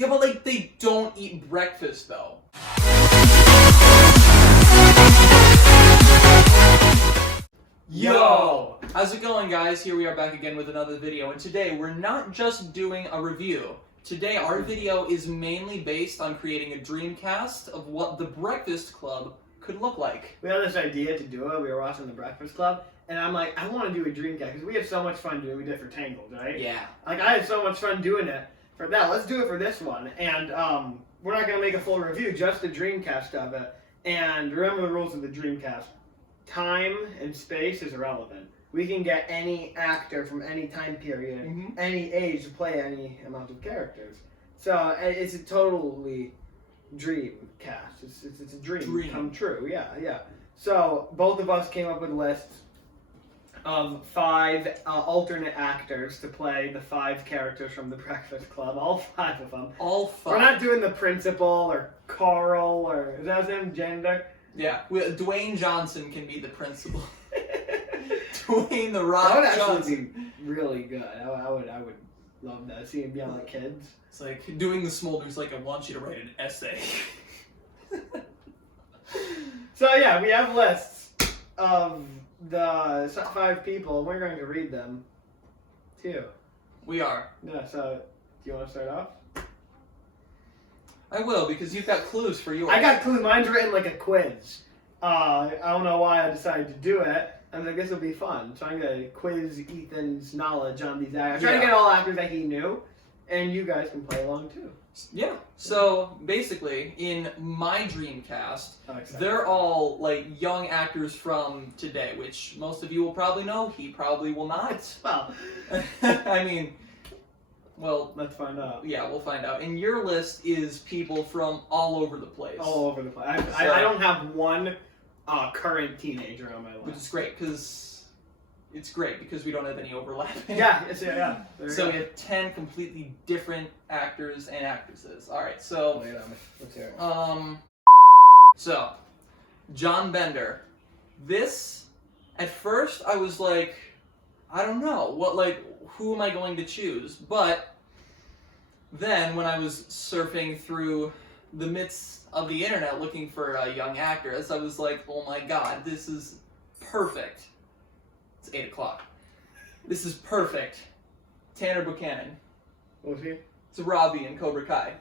Yeah, but like they don't eat breakfast though. Yo! How's it going, guys? Here we are back again with another video, and today we're not just doing a review. Today our video is mainly based on creating a dream cast of what the Breakfast Club could look like. We had this idea to do it. We were watching the Breakfast Club, and I'm like, I want to do a dream cast because we had so much fun doing. We did it for Tangled, right? Yeah. Like I had so much fun doing it for that. Let's do it for this one, and we're not gonna make a full review, just a dream cast of it. And remember the rules of the dream cast. Time and space is irrelevant. We can get any actor from any time period, any age to play any amount of characters. So it's a totally dream cast. It's a dream come true. Yeah. So both of us came up with lists of 5 alternate actors to play the 5 characters from the Breakfast Club. All 5 of them. All 5. We're not doing the principal or Carl or is that his name? Gender? Yeah, Dwayne Johnson can be the principal. Dwayne the Rock That would Johnson. actually be really good. I would love that. See him yell at kids. It's like doing the Smolders like I want you to write an essay. So yeah, we have lists of the 5 people, and we're going to read them too. We are. Yeah. So do you want to start off? I will, because you've got clues for yours. I got clues. Mine's written like a quiz. I don't know why I decided to do it. I was like, this will be fun. So I'm going to quiz Ethan's knowledge on these actors. Trying to get all actors that he knew, and you guys can play along too. Yeah. So basically, in my dream cast, they're all like young actors from today, which most of you will probably know. He probably will not. Well, I mean, well, let's find out. Yeah, we'll find out. And your list is people from all over the place. All over the place. I don't have one current teenager on my list. Which is great, because it's great because we don't have any overlapping. Yeah. So we have 10 completely different actors and actresses. All right, so let's hear it. So John Bender. This, at first, I was like, I don't know who am I going to choose? But then when I was surfing through the midst of the internet looking for young actors, I was like, oh my god, this is perfect. It's 8 o'clock. This is perfect. Tanner Buchanan. What was he? It's Robbie in Cobra Kai.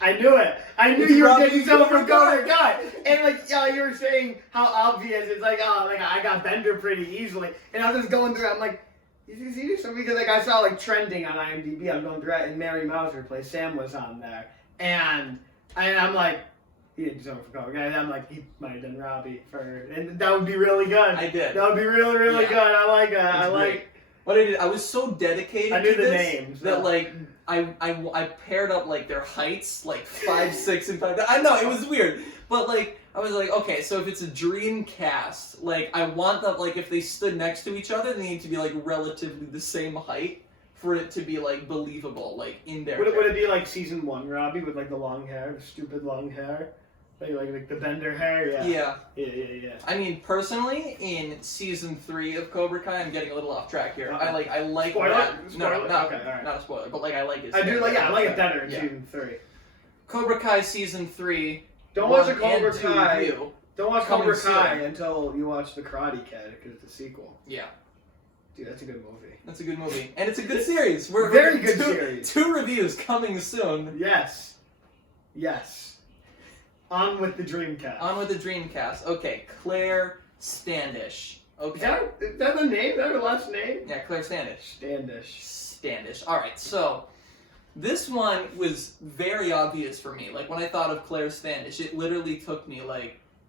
I knew it. I knew you were getting someone from Cobra Kai. And you were saying how obvious it's like, I got Bender pretty easily. And I was just going through it, I'm like, is he something? Because I saw trending on IMDb. I was going through it, and Mary Mouser plays Sam was on there, and I'm like, he didn't do something for Cobra Kai. And I'm like, he might have done Robbie and that would be really good. I did. That would be really, really good. I like that. I like. What I did, I was so dedicated. I knew to the this names that I paired up their heights 5, 6, and 5. I know it was weird, but I was like, okay, so if it's a dream cast, I want that if they stood next to each other, they need to be relatively the same height for it to be believable in there. Would it be season 1 Robbie with the long hair, the stupid long hair? Like the Bender hair, Yeah. I mean, personally, in season 3 of Cobra Kai, I'm getting a little off track here. I like spoiler? that. Spoiler? No, okay, all right. Not a spoiler, but I like it. I do I like it better in season 3. Cobra Kai season 3. Don't watch the Cobra Kai. Review. Don't watch Cobra Kai until you watch The Karate Kid because it's a sequel. Yeah. Dude, that's a good movie. That's a good movie. And it's a good series. Very good series. 2 reviews coming soon. Yes. On with the Dreamcast. Okay, Claire Standish. Okay. Is that the name? Is that her last name? Yeah, Claire Standish. Standish. Alright, so this one was very obvious for me. When I thought of Claire Standish, it literally took me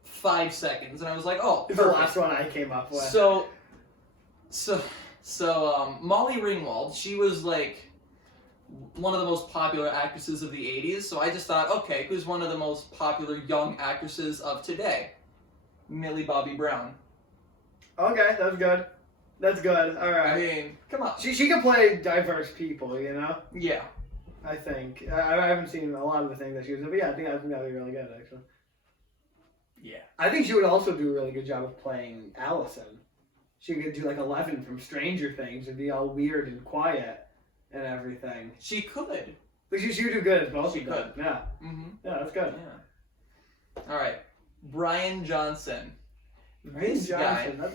5 seconds, and I was like, oh, it's the last one I came up with. So Molly Ringwald, she was one of the most popular actresses of the 80s, so I just thought, okay, who's one of the most popular young actresses of today? Millie Bobby Brown. Okay, that's good. All right. I mean, come on. She can play diverse people, Yeah. I think. I haven't seen a lot of the things that she was in, but yeah, I think that would be really good, actually. Yeah. I think she would also do a really good job of playing Allison. She could do 11 from Stranger Things and be all weird and quiet and everything. She could. But you do good as well. She could. Yeah. Mm-hmm. Yeah, that's good. Yeah. All right, Brian Johnson. This guy From is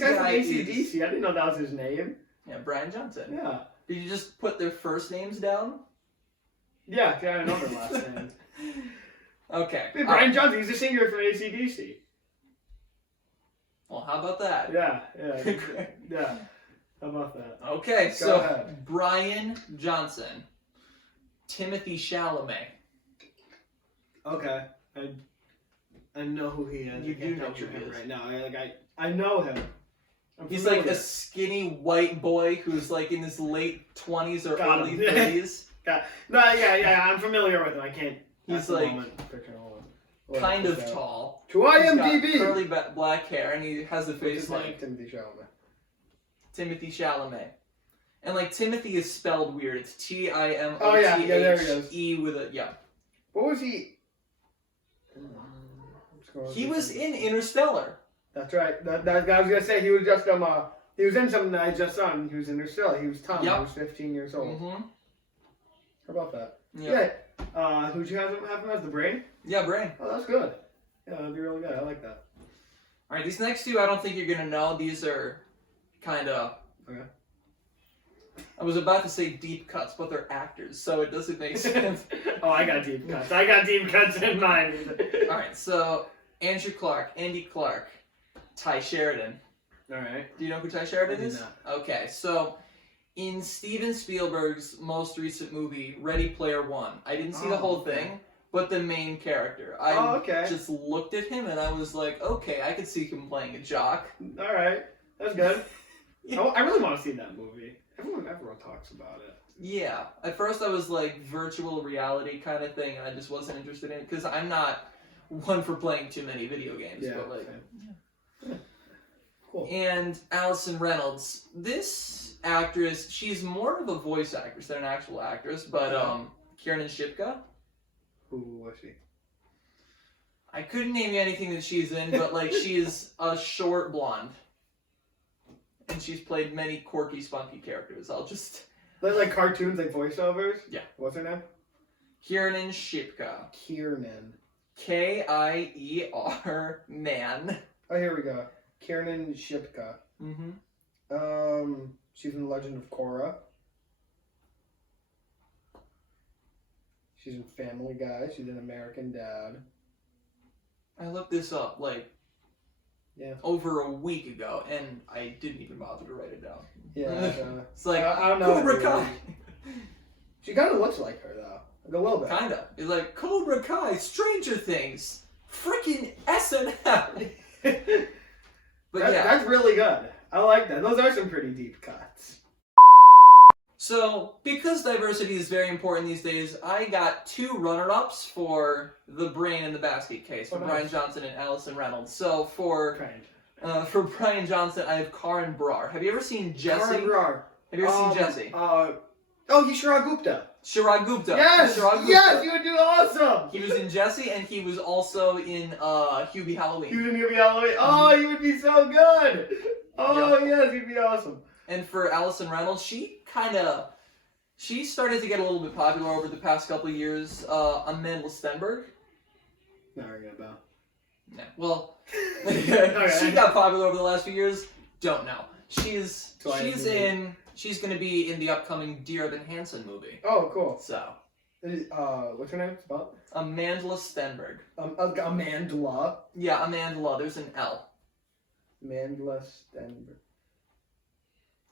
AC/DC. I didn't know that was his name. yeah, Brian Johnson. Yeah. Did you just put their first names down? Yeah, I don't know their last name. Okay. Hey, Brian Johnson, he's a singer from AC/DC. Well, how about that? Yeah. Yeah. How about that? Okay, Go so ahead. Brian Johnson, Timothy Chalamet. Okay. I know who he is. You I can't do know picture who he him is. right now. I know him. I'm He's familiar. like a skinny white boy who's like in his late 20s or Got early him. 30s. Yeah, I'm familiar with him. I can't. He's at the like moment picture all of him. kind of tall. To He's IMDb. got curly black hair and he has a What's face his name? like Timothy Chalamet. Timothy Chalamet. And like Timothy is spelled weird. It's Timothe Oh, yeah, there he is. with a What was he? He was in Interstellar. That's right. That I was gonna say he was just he was in something that I just saw. And he was Interstellar. He was Tom. Yep. He was 15 years old. Mm-hmm. How about that? Yeah. Who'd you have him as the brain? Yeah, Brain. Oh, that's good. Yeah, that'd be really good. I like that. All right, these next two I don't think you're gonna know. These are kind of. Okay. I was about to say deep cuts, but they're actors, so it doesn't make sense. Oh, I got deep cuts. I got deep cuts in mine. All right, so Andy Clark, Ty Sheridan. All right. Do you know who Ty Sheridan I do is? not. Okay, so in Steven Spielberg's most recent movie, Ready Player One, I didn't see the whole thing, but the main character. I just looked at him and I was like, okay, I could see him playing a jock. All right. That's good. Yeah. I really want to see that movie. Everyone talks about it. Yeah. At first I was like virtual reality kind of thing, and I just wasn't interested in it because I'm not one for playing too many video games. Yeah. But like, Yeah. Cool. And Allison Reynolds, this actress, she's more of a voice actress than an actual actress, but Kiernan Shipka. Who was she? I couldn't name you anything that she's in, but like she's a short blonde. And she's played many quirky, spunky characters. I'll just... Like cartoons, like voiceovers? Yeah. What's her name? Kiernan Shipka. Kiernan. K-I-E-R man. Oh, here we go. Kiernan Shipka. Mm-hmm. She's in The Legend of Korra. She's in Family Guy. She's in American Dad. I looked this up, like, over a week ago, and I didn't even bother to write it down. Yeah. It's like, I don't know. Cobra Kai. She kind of looks like her, though. Like a little bit. Kinda. It's like, Cobra Kai, Stranger Things, freaking SNL. But That's really good. I like that. Those are some pretty deep cuts. So, because diversity is very important these days, I got 2 runner-ups for the Brain in the Basket case, for Brian Johnson and Allison Reynolds. So, for Brian Johnson, I have Karan Brar. Have you ever seen Jesse? Karan Brar. Have you ever seen Jesse? He's Shirag Gupta. Shirag Gupta. Yes! Shirag Gupta. Yes, you would do awesome! He was in Jesse, and he was also in Hubie Halloween. He was in Hubie Halloween. Oh, he would be so good! Oh, yes, he'd be awesome. And for Allison Reynolds, she started to get a little bit popular over the past couple of years. Amanda Stenberg. Not ringing a bell. No. Well, Okay. she got popular over the last few years. Don't know. She's going to be in the upcoming Dear Evan Hansen movie. Oh, cool. So. What's her name? Spell? Amanda Stenberg. Amandla. Yeah, Amanda. There's an L. Amandla Stenberg.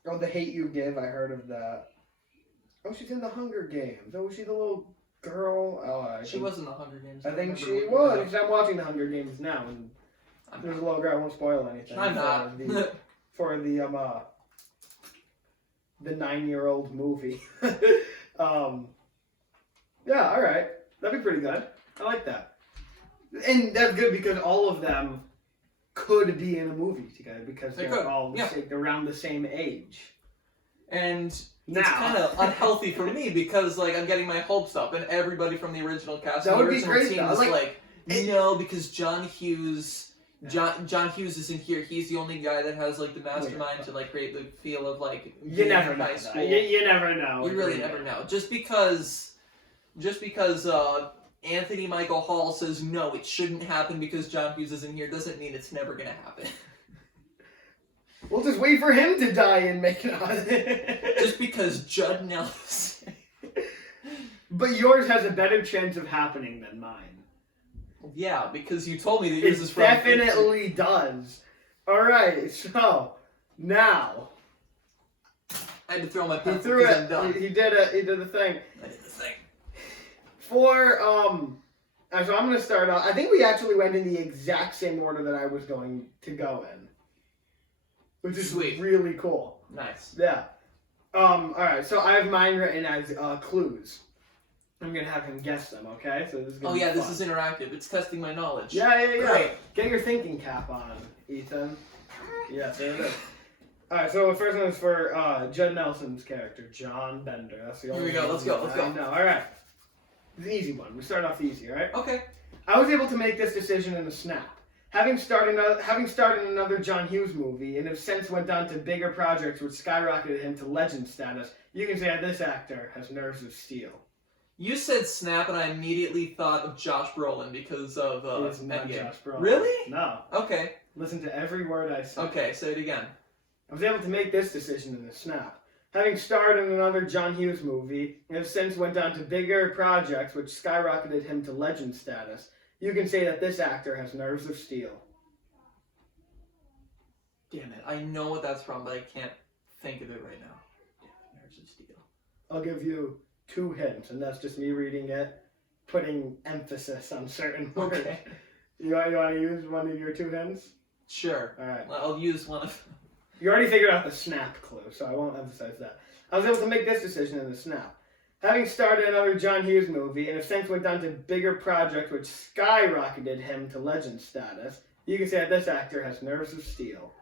Oh, The Hate You Give. I heard of that. Oh, she's in the Hunger Games. Oh, was she the little girl? Oh, She was in the Hunger Games. I think she was. Because I'm watching the Hunger Games now, and there's a little girl. I won't spoil anything. I'm not. For the 9-year-old movie. Yeah, all right. That'd be pretty good. I like that. And that's good because all of them could be in a movie together because they're all around the same age. And it's kind of unhealthy for me because like I'm getting my hopes up, and everybody from the original cast, that would be great. Team is like, no, because John Hughes John Hughes isn't here. He's the only guy that has like the mastermind to like create the feel of like You never know. high school. You never know. You really never know. Just because Anthony Michael Hall says no, it shouldn't happen because John Hughes isn't here doesn't mean it's never gonna happen. We'll just wait for him to die and make it on. Just because Judd Nelson. But yours has a better chance of happening than mine. Yeah, because you told me that yours is It from... definitely does. Alright, so, now. I had to throw my pencil He threw because it. I'm done. He did it. He did the thing. I did the thing. For, so I'm going to start off. I think we actually went in the exact same order that I was going to go in. Which is Sweet. Really cool. Nice. Yeah. Alright, so I have mine written as clues. I'm gonna have him guess them, okay? So this is gonna be fun. This is interactive. It's testing my knowledge. Yeah. Great. Get your thinking cap on, Ethan. Yes, there it is. Alright, so the first one is for Judd Nelson's character, John Bender. That's the only Here we go, let's go. No, alright. It's an easy one. We start off easy, alright? Okay. I was able to make this decision in a snap. Having starred in another John Hughes movie, and have since went on to bigger projects which skyrocketed him to legend status, you can say that this actor has nerves of steel. You said snap, and I immediately thought of Josh Brolin because of It's not Endgame. Josh Brolin. Really? No. Okay. Listen to every word I say. Okay, say it again. I was able to make this decision in a snap. Having starred in another John Hughes movie, and have since went on to bigger projects which skyrocketed him to legend status, you can say that this actor has nerves of steel. Damn it. I know what that's from, but I can't think of it right now. Damn it, Nerves of Steel. I'll give you 2 hints, and that's just me reading it, putting emphasis on certain words. Okay. You want to use one of your 2 hints? Sure. Alright. I'll use one of... You already figured out the snap clue, so I won't emphasize that. I was able to make this decision in the snap. Having starred in another John Hughes movie, and have since went on to bigger projects which skyrocketed him to legend status, you can say that this actor has nerves of steel.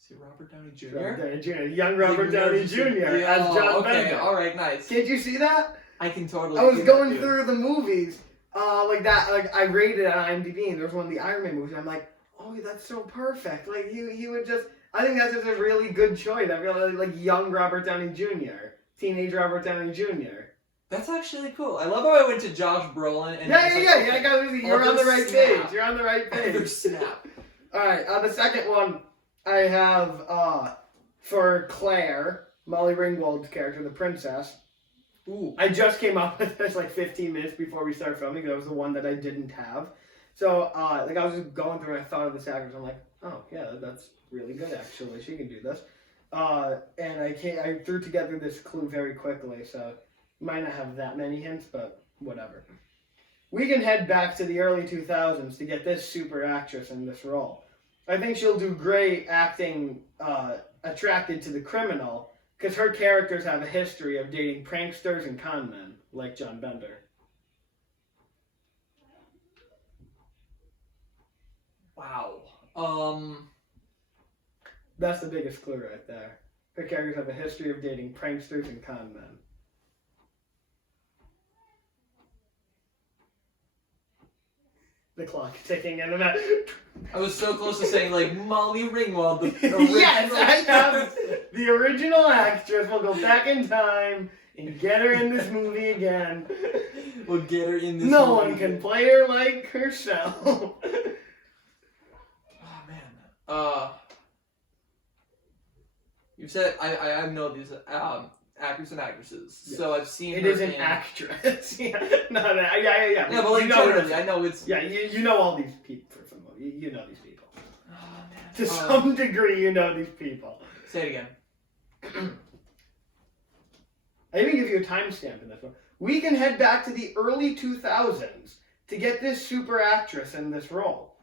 Is it Robert Downey Jr.? Robert Downey Jr. Young Robert Downey Jr. Yeah, as John okay, Bender. alright, nice. Can't you see that? I can totally I was see going that, too. through the movies, like I rated it on IMDb, and there was one of the Iron Man movies, and I'm like, oh, that's so perfect. Like, he would just, I think that's just a really good choice. I really like young Robert Downey Jr., teenage Robert Downey Jr. That's actually cool. I love how I went to Josh Brolin and... You're on the right page. You're on the right Other page. snap. Alright, the second one I have, for Claire, Molly Ringwald's character, the princess. Ooh. I just came up with this like 15 minutes before we started filming. That was the one that I didn't have. So, I was just going through and I thought of this actress. I'm like, oh, yeah, that's really good, actually. She can do this. And I threw together this clue very quickly, so you might not have that many hints, but whatever. We can head back to the early 2000s to get this super actress in this role. I think she'll do great acting attracted to the criminal, because her characters have a history of dating pranksters and con men, like John Bender. Wow. That's the biggest clue right there. Her characters have a history of dating pranksters and con men. The clock ticking in the back. I was so close to saying, like, Molly Ringwald, the Yes, I have the original actress. We'll go back in time and get her in this movie again. We'll get her in this No movie. one can play her like herself. Oh, man. You said, I know these actors and actresses, Yes. so I've seen It her is an in... actress. Yeah, yeah. Yeah, but like, generally, I know it's... Yeah, you know all these people from you know these people. Oh, man. To some degree, you know these people. Say it again. I even give you a timestamp in this one. We can head back to the early 2000s to get this super actress in this role.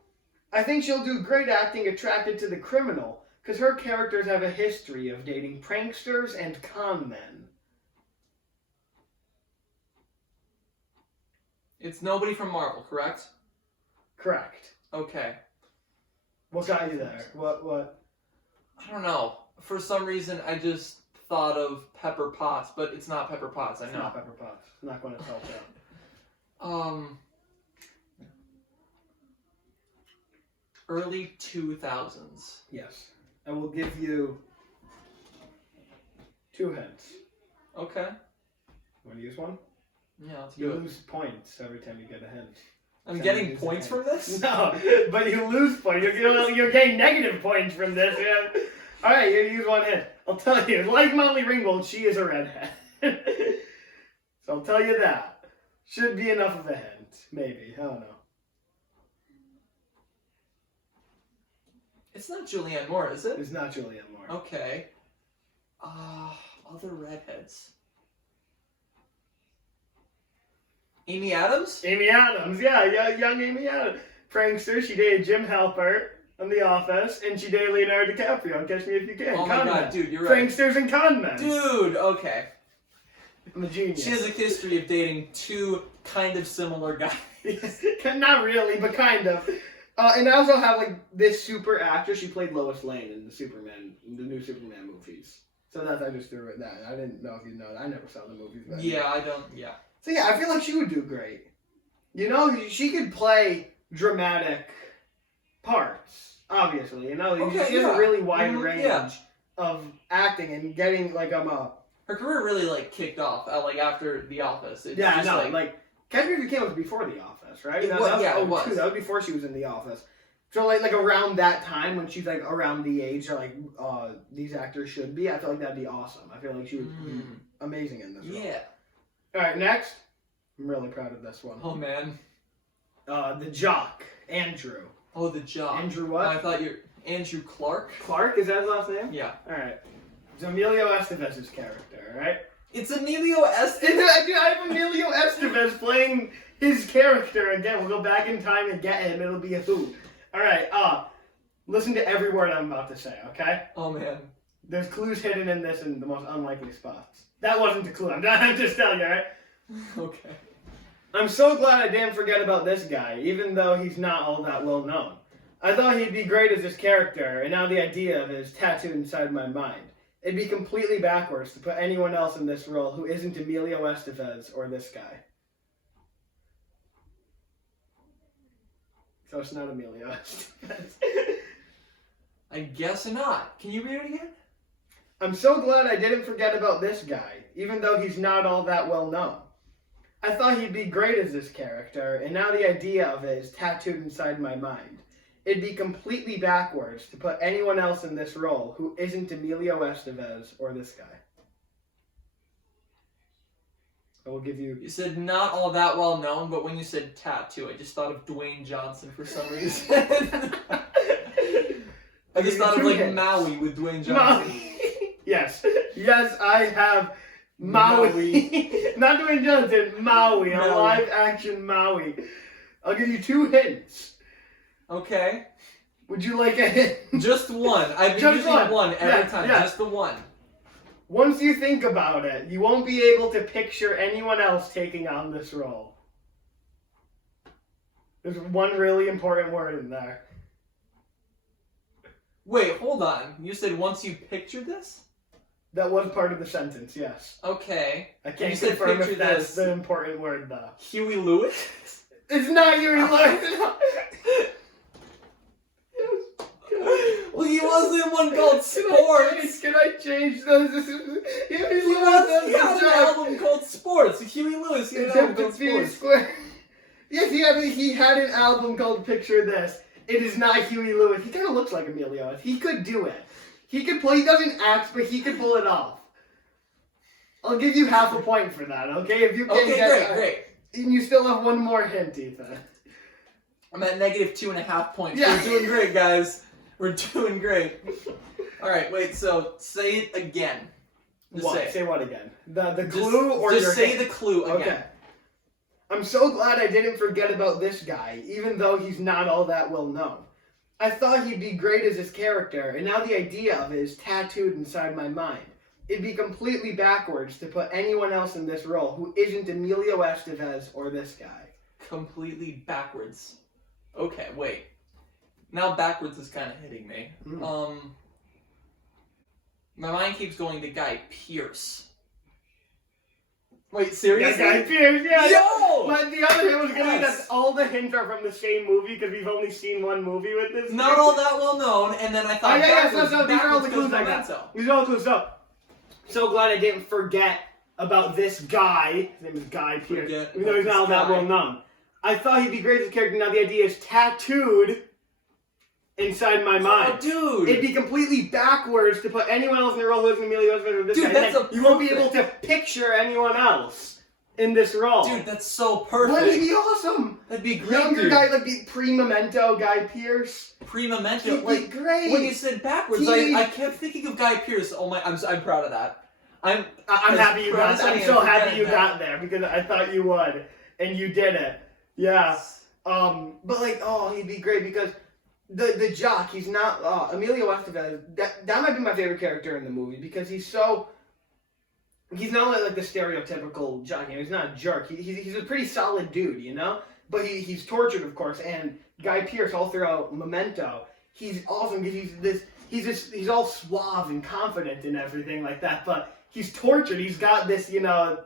I think she'll do great acting attracted to the criminal, because her characters have a history of dating pranksters and con men. It's nobody from Marvel, correct? Correct. Okay. What got you there? What? I don't know. For some reason, I just thought of Pepper Potts, but it's not Pepper Potts. I know. It's not Pepper Potts. It's not going to help out. Early 2000s. Yes. I will give you 2 hints. Okay. Want to use one? Yeah, let's You do it. lose points every time you get a hint. I'm getting points from this? No, but you lose points. You're getting negative points from this. Yeah. All right, you use 1 hint. I'll tell you, like Molly Ringwald, she is a redhead. So I'll tell you that. Should be enough of a hint. Maybe. I don't know. It's not Julianne Moore, is it? It's not Julianne Moore. Okay. Other redheads. Amy Adams? Amy Adams, yeah, young Amy Adams. Prankster, she dated Jim Halpert on The Office, and she dated Leonardo DiCaprio on Catch Me If You Can. Oh my god, dude, you're right. Pranksters and con men. Dude, okay. I'm a genius. She has a history of dating 2 kind of similar guys. Not really, but kind of. And I also have like this super actress. She played Lois Lane in the new Superman movies. So that's I just threw it that. I didn't know if you know that. I never saw the movies. Yeah, I don't. Yeah. So yeah, I feel like she would do great. You know, she could play dramatic parts. Obviously, you know, Okay, she has a really wide range yeah. of acting and getting like Her career really like kicked off like after The Office. It's yeah, just, no, like, like Catch Me If You Can was before The Office, right? It was, yeah, it was. That was before she was in The Office. So like around that time when she's like around the age like these actors should be, I feel like that'd be awesome. I feel like she would be amazing in this role. Yeah. All right, next. I'm really proud of this one. Oh man. The Jock, Andrew. Oh, the Jock. Andrew what? I thought you're Andrew Clark. Clark, is that his last name? Yeah. All right. It's Emilio Estevez's character, all right? It's Emilio Estevez. I have Emilio Estevez playing his character again. We'll go back in time and get him. It'll be a hoot. All right. Listen to every word I'm about to say, okay? Oh man. There's clues hidden in this in the most unlikely spots. That wasn't a clue. I'm just telling you, all right? Okay. I'm so glad I didn't forget about this guy, even though he's not all that well known. I thought he'd be great as this character, and now the idea of it is tattooed inside my mind. It'd be completely backwards to put anyone else in this role who isn't Emilio Estevez or this guy. So it's not Emilio Estevez. I guess not. Can you read it again? I'm so glad I didn't forget about this guy, even though he's not all that well known. I thought he'd be great as this character, and now the idea of it is tattooed inside my mind. It'd be completely backwards to put anyone else in this role who isn't Emilio Estevez or this guy. I will give you... You said not all that well known, but when you said tattoo, I just thought of Dwayne Johnson for some reason. I just thought of like Maui with Dwayne Johnson. Yes. Yes, I have Maui. Not Dwayne Johnson, Maui. A live action Maui. I'll give you 2 hints. Okay. Would you like a hint? Just one. I've been using one every time. Yeah. Just the one. Once you think about it, you won't be able to picture anyone else taking on this role. There's one really important word in there. Wait, hold on. You said once you picture this? That was part of the sentence, yes. Okay. I can't you said confirm picture if that's this. the important word, though. Huey Lewis? It's not Huey Lewis. Well, he was in one called Sports. Can I change those? He had an album called Sports. Huey Lewis. He had an album called Sports. Yes, he had an album called Picture This. It is not Huey Lewis. He kind of looks like Emilio. He could do it. He could play. He doesn't act, but he could pull it off. I'll give you half a point for that, okay? If you can great. And you still have one more hint, Ethan. I'm at negative 2.5 points. Yeah. We're doing great, guys. We're doing great. All right, wait. So say it again. Just What? Say what again? The clue just, or just your say hint? the clue again. Okay. I'm so glad I didn't forget about this guy, even though he's not all that well known. I thought he'd be great as this character, and now the idea of it is tattooed inside my mind. It'd be completely backwards to put anyone else in this role who isn't Emilio Estevez or this guy. Completely backwards. Okay, wait. Now backwards is kind of hitting me. My mind keeps going to Guy Pearce. Wait, seriously? Yeah, Guy Pearce, yeah. Yo! But the other hint was going to be Yes. that all the hints are from the same movie because we've only seen one movie with this. Not all that well known, and then I thought Oh, yeah, backwards, so these are all the backwards clues I goes got. Memento. These are all the clues. So glad I didn't forget about this guy. His name is Guy Pearce. Forget Even though he's not about that this well known. I thought he'd be great as a character. Now the idea is tattooed inside my mind. Oh, dude! It'd be completely backwards to put anyone else in the role who isn't Emilio Estevez or this Dude, guy. that's And a you won't be able perfect- to picture anyone else in this role. Dude, that's so perfect. Wouldn't it be awesome? That'd be great, Younger dude. guy, like the pre-Memento Guy Pearce. Pre-Memento. He'd be Like, great. when you said backwards, I kept thinking of Guy Pearce. Oh my, I'm proud of that. I'm happy you got. I'm so happy you got that. there because I thought you would, and you did it. Yeah. But like, oh, he'd be great because the jock. He's not Emilio Estevez. That might be my favorite character in the movie because he's so. He's not like the stereotypical jock. You know, he's not a jerk. He's a pretty solid dude, you know. But he's tortured, of course. And Guy Pearce, all throughout Memento, he's awesome because he's all suave and confident and everything like that. But he's tortured. He's got this,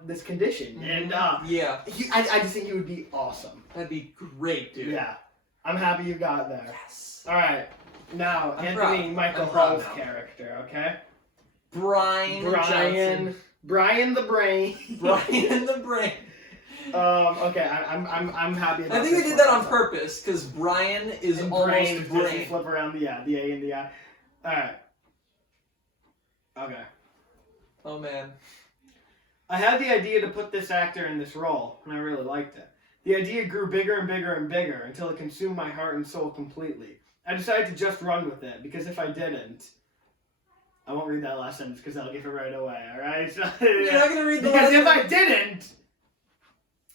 this condition. And yeah, I just think he would be awesome. that'd be great, dude. Yeah, I'm happy you got there. Yes. All right, now I'm Anthony proud. Michael I'm proud Hall's now. character. Okay, Brian Johnson. Brian the Brain. Brian the Brain. Okay, I'm happy about I think this they did one. that on purpose because Brian is And almost brain, just brain. flip around the A and the I. All right. Okay. Oh man. I had the idea to put this actor in this role, and I really liked it. The idea grew bigger and bigger and bigger until it consumed my heart and soul completely. I decided to just run with it, because if I didn't... I won't read that last sentence, because I'll give it right away, alright? So, You're not gonna read the because last if I didn't...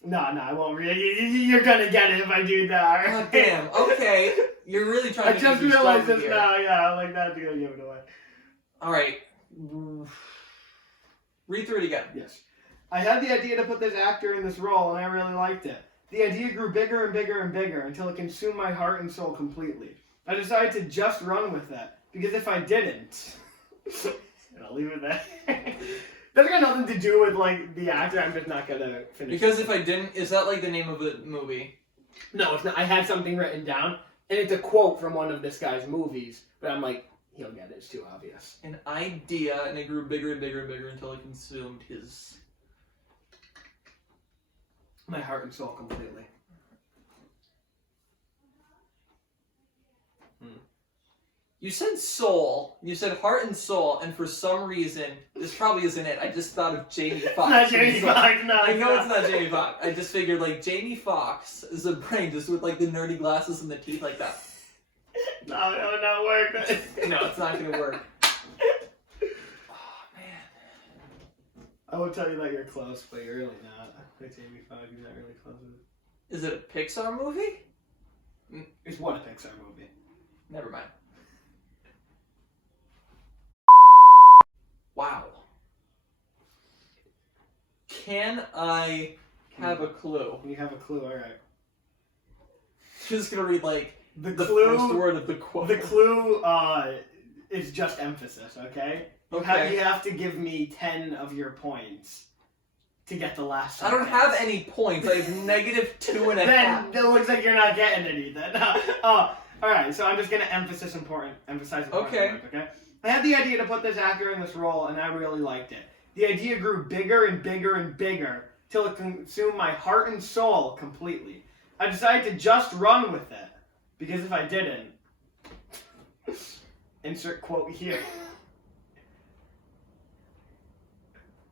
No, I won't read it. You're gonna get it if I do that, alright? Oh, damn. Okay. You're really trying I to just make me realized struggle this here. now, yeah, like that's gonna give it away. Alright. Read through it again. Yes. I had the idea to put this actor in this role, and I really liked it. The idea grew bigger and bigger and bigger until it consumed my heart and soul completely. I decided to just run with it, because if I didn't... and I'll leave it there. That's got nothing to do with, like, the actor. I'm just not gonna finish. Because if I didn't... Is that like the name of the movie? No, it's not. I had something written down, and it's a quote from one of this guy's movies, but I'm like, he'll get it. It's too obvious. An idea, and it grew bigger and bigger and bigger until it consumed his... My heart and soul completely. You said soul, you said heart and soul, and for some reason, this probably isn't it. I just thought of Jamie Foxx. Not Jamie Foxx, no. I know it's not Jamie Foxx. I just figured, like, Jamie Foxx is a brain just with, like, the nerdy glasses and the teeth like that. No, it would not work. No, it's not gonna work. Oh, man. I will tell you that you're close, but you're really not. Like Jamie Foxx, you're not really close with it. Is it a Pixar movie? It's one Pixar movie. Never mind. Wow. Can I have a clue? You have a clue, alright. Just gonna read, like, The the clue, first word of the quote. the clue is just emphasis, okay? Okay. You have to give me 10 of your points to get the last I don't sentence. have any points. I have -2.5. Then it looks like you're not getting any then. Alright, so I'm just gonna emphasize important words, okay? I had the idea to put this actor in this role, and I really liked it. The idea grew bigger and bigger and bigger till it consumed my heart and soul completely. I decided to just run with it, because if I didn't... Insert quote here.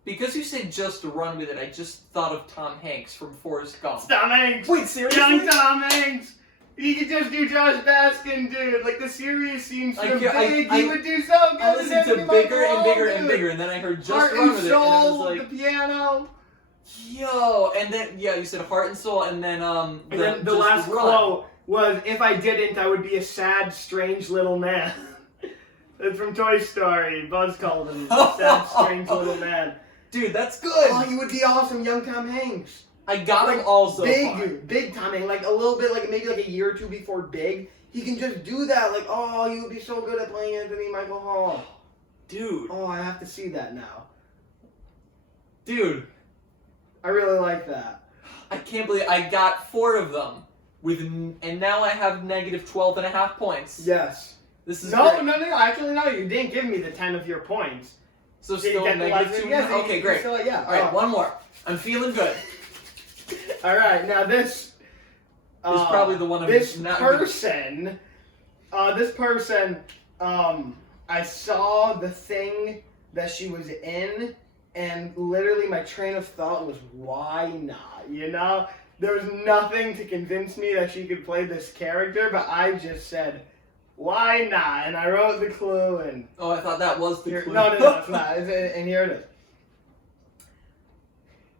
Because you said just run with it, I just thought of Tom Hanks from Forrest Gump. Tom Hanks! Wait, seriously? Young Tom Hanks! He could just do Josh Baskin, dude. Like, the serious scenes so big, he would do so good. I listened to Anthony bigger Michael and bigger Hall, and dude. bigger, and then I heard just Heart run and with it, and I was soul, like, the piano. yo, and then, yeah, you said heart and soul, and then, And then the just last run. quote was, if I didn't, I would be a sad, strange little man. That's from Toy Story. Buzz called him sad, strange little man. Dude, that's good. Oh, he would be awesome, young Tom Hanks. I got him also. Big Tom Hanks, like a little bit, like maybe like a year or two before Big. He can just do that. Like, oh, he would be so good at playing Anthony Michael Hall. Dude. Oh, I have to see that now. Dude. I really like that. I can't believe I got 4 of them. And now I have negative 12.5 points. Yes. This is No, great. no. Actually, no. You didn't give me the 10 of your points. So Did you still get the negative last 2. Yes, Okay, great. Still, yeah. All right, one more. I'm feeling good. All right, now this Is probably the one I'm this not person. This person. I saw the thing that she was in, and literally my train of thought was, why not? You know, there was nothing to convince me that she could play this character, but I just said, why not? And I wrote the clue and. Oh, I thought that was the Here, clue. no, it's not. And here it is.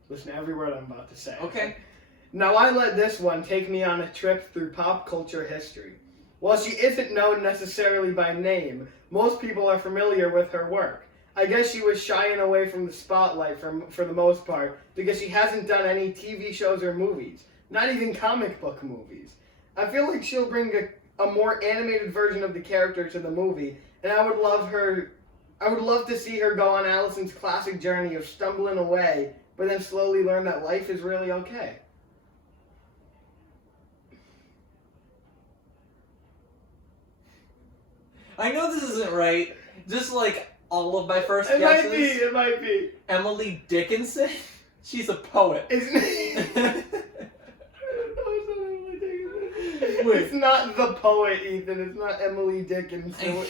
Listen to every word I'm about to say. Okay. Now I let this one take me on a trip through pop culture history. While she isn't known necessarily by name, most people are familiar with her work. I guess she was shying away from the spotlight for the most part because she hasn't done any TV shows or movies, not even comic book movies. I feel like she'll bring a more animated version of the character to the movie, and I would love to see her go on Allison's classic journey of stumbling away, but then slowly learn that life is really okay. I know this isn't right. Just like all of my first It guesses. might be. Emily Dickinson? She's a poet. It's not the poet, Ethan. It's not Emily Dickinson.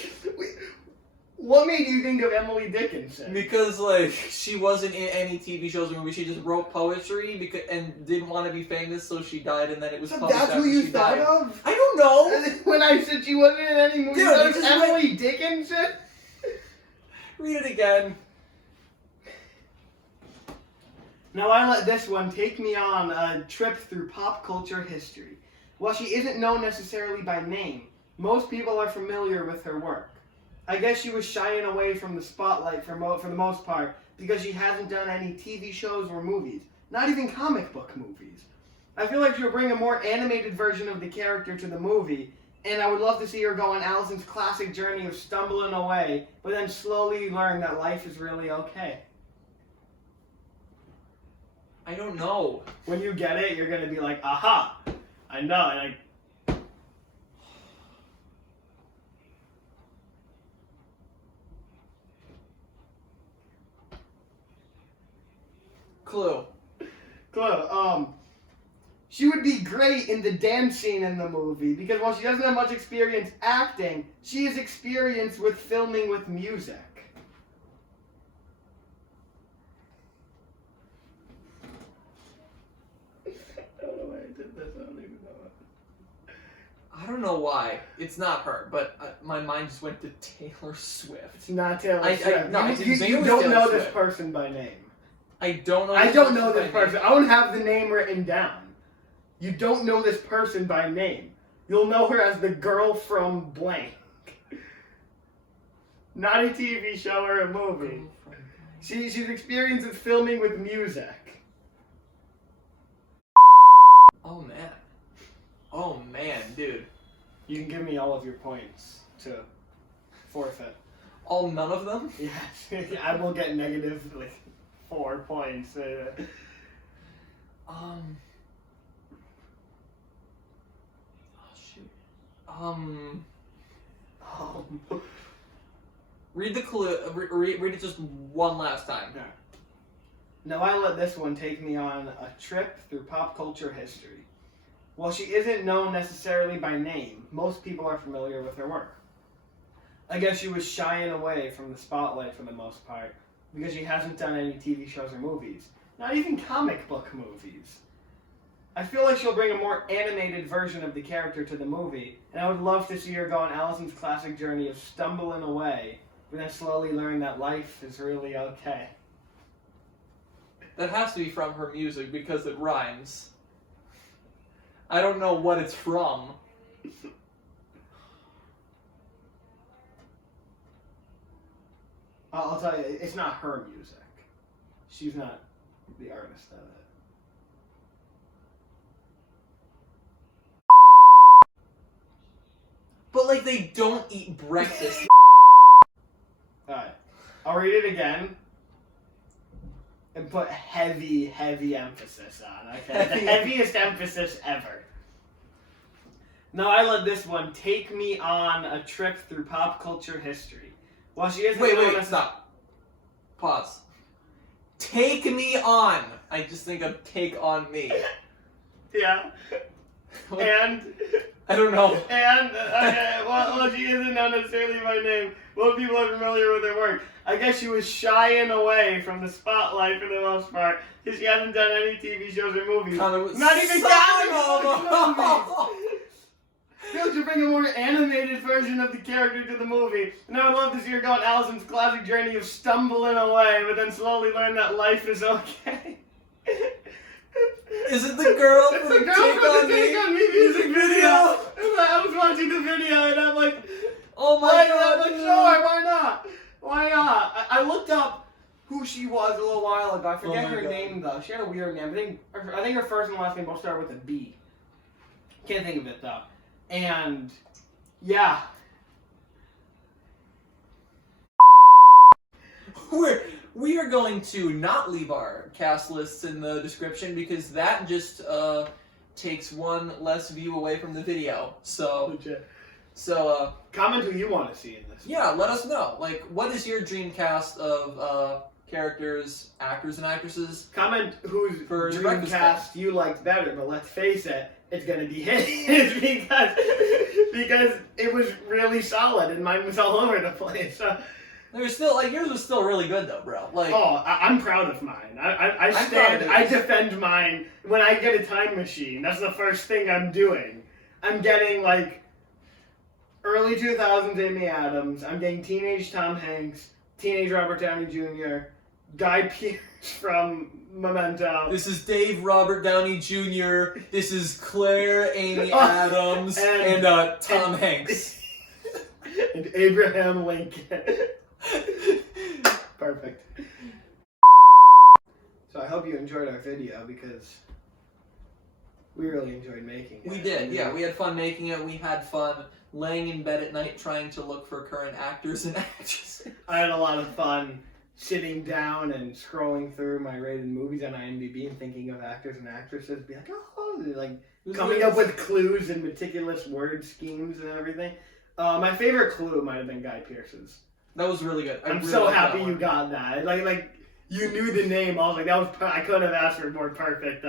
What made you think of Emily Dickinson? Because, like, she wasn't in any TV shows or movies. She just wrote poetry and didn't want to be famous, so she died, and then it was So published that's after who you she thought died. of? I don't know. When I said she wasn't in any movie, Dude, that this was is Emily Dickinson? Read it again. Now I let this one take me on a trip through pop culture history. While she isn't known necessarily by name, most people are familiar with her work. I guess she was shying away from the spotlight for the most part because she hasn't done any TV shows or movies, not even comic book movies. I feel like she'll bring a more animated version of the character to the movie, and I would love to see her go on Allison's classic journey of stumbling away, but then slowly learn that life is really okay. I don't know. When you get it, you're gonna be like, aha, I know, and Clue. She would be great in the dance scene in the movie because while she doesn't have much experience acting, she has experience with filming with music. I don't know why I did this. I don't even know. I don't know why. It's not her, but my mind just went to Taylor Swift. It's not Taylor Swift. No, I didn't think You it was don't Taylor know Swift. this person by name. I don't know. I don't know this by name. person. I don't have the name written down. You don't know this person by name. You'll know her as the girl from blank. Not a TV show or a movie. She's experienced with filming with music. Oh man, dude. You can give me all of your points to forfeit. All none of them? Yes, I will get negative 4 points. Oh shoot. Read the clue. Read it just one last time. Yeah. Now I let this one take me on a trip through pop culture history. While she isn't known necessarily by name, most people are familiar with her work. I guess she was shying away from the spotlight for the most part because she hasn't done any TV shows or movies, not even comic book movies. I feel like she'll bring a more animated version of the character to the movie, and I would love to see her go on Allison's classic journey of stumbling away, but then slowly learn that life is really okay. That has to be from her music because it rhymes. I don't know what it's from. I'll tell you, it's not her music. She's not the artist of it. But like they don't eat breakfast. Alright. I'll read it again. And put heavy, heavy emphasis on, okay? The heaviest emphasis ever. Now I let this one take me on a trip through pop culture history. While she isn't Wait, stop. Pause. Take me on. I just think of take on me. Yeah. And... I don't know. And, okay, well, she isn't known necessarily by name. Most people are familiar with her work. I guess she was shying away from the spotlight for the most part, because she hasn't done any TV shows or movies. Not even comic movies! Feels to bring a more animated version of the character to the movie. And I would love to see her go on Allison's classic journey of stumbling away, but then slowly learn that life is okay. Is it the girl It's from the the girl Take from the On Take Me On Me music video! video? I was watching the video and I'm like, Oh my god! I'm like, sure, why not? Why not? I looked up who she was a little while ago. I forget her name though. She had a weird name. I think her first and last name both start with a B. Can't think of it though. And yeah. We are going to not leave our cast lists in the description because that just takes one less view away from the video. So Comment who you want to see in this. Yeah, let us know. Like, what is your dream cast of characters, actors, and actresses? Comment whose For the dream Breakfast cast you liked better, but let's face it, it's gonna be his because it was really solid and mine was all over the place. So, There's still yours was still really good though, bro. Like, I'm proud of mine. I defend mine. When I get a time machine, that's the first thing I'm doing. I'm getting like early 2000s Amy Adams. I'm getting teenage Tom Hanks, teenage Robert Downey Jr., Guy Pearce from Memento. this is Dave Robert Downey Jr. This is Claire Amy Adams and Tom Hanks. And Abraham Lincoln. Perfect. So I hope you enjoyed our video because we really enjoyed making it. We did, yeah. We had fun making it. We had fun laying in bed at night trying to look for current actors and actresses. I had a lot of fun sitting down and scrolling through my rated movies on IMDb and thinking of actors and actresses, be like, oh, like coming up with clues and meticulous word schemes and everything. My favorite clue might have been Guy Pearce's. That was really good. I'm so happy you got that. Like you knew the name. I was like, I couldn't have asked for a more perfect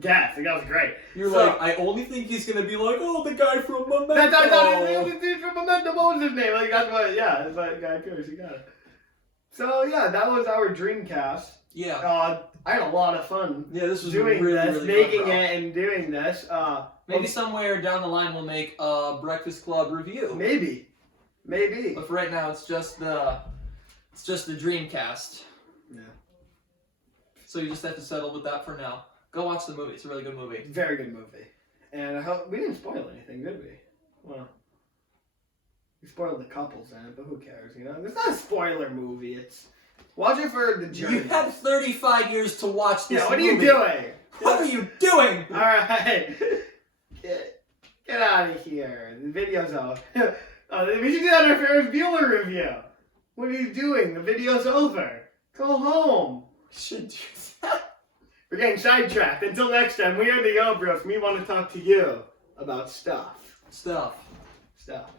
guess. Like, that was great. You're like, I only think he's gonna be like, oh, the guy from Memento. That's the dude from Memento. What was his name? Like that's what. Yeah, it's like Guy Pearce. You got it. So yeah, that was our Dreamcast. Yeah. I had a lot of fun. Yeah, this was doing really, this, really making fun, bro. it, and doing this. Maybe somewhere down the line we'll make a Breakfast Club review. Maybe. But for right now, it's just the Dreamcast. Yeah. So you just have to settle with that for now. Go watch the movie. It's a really good movie. Very good movie. And I hope we didn't spoil anything, did we? Well, we spoiled the couples in it, but who cares? You know, it's not a spoiler movie. It's watch it for the journey. You had 35 years to watch this. Yeah, what are movie. you doing? What are you doing? All right, get out of here. The video's over. We should do that in our Ferris Bueller review. What are you doing? The video's over. Go home. Should do that. We're getting sidetracked. Until next time, we are the Obros. We want to talk to you about stuff. Stuff. Stuff.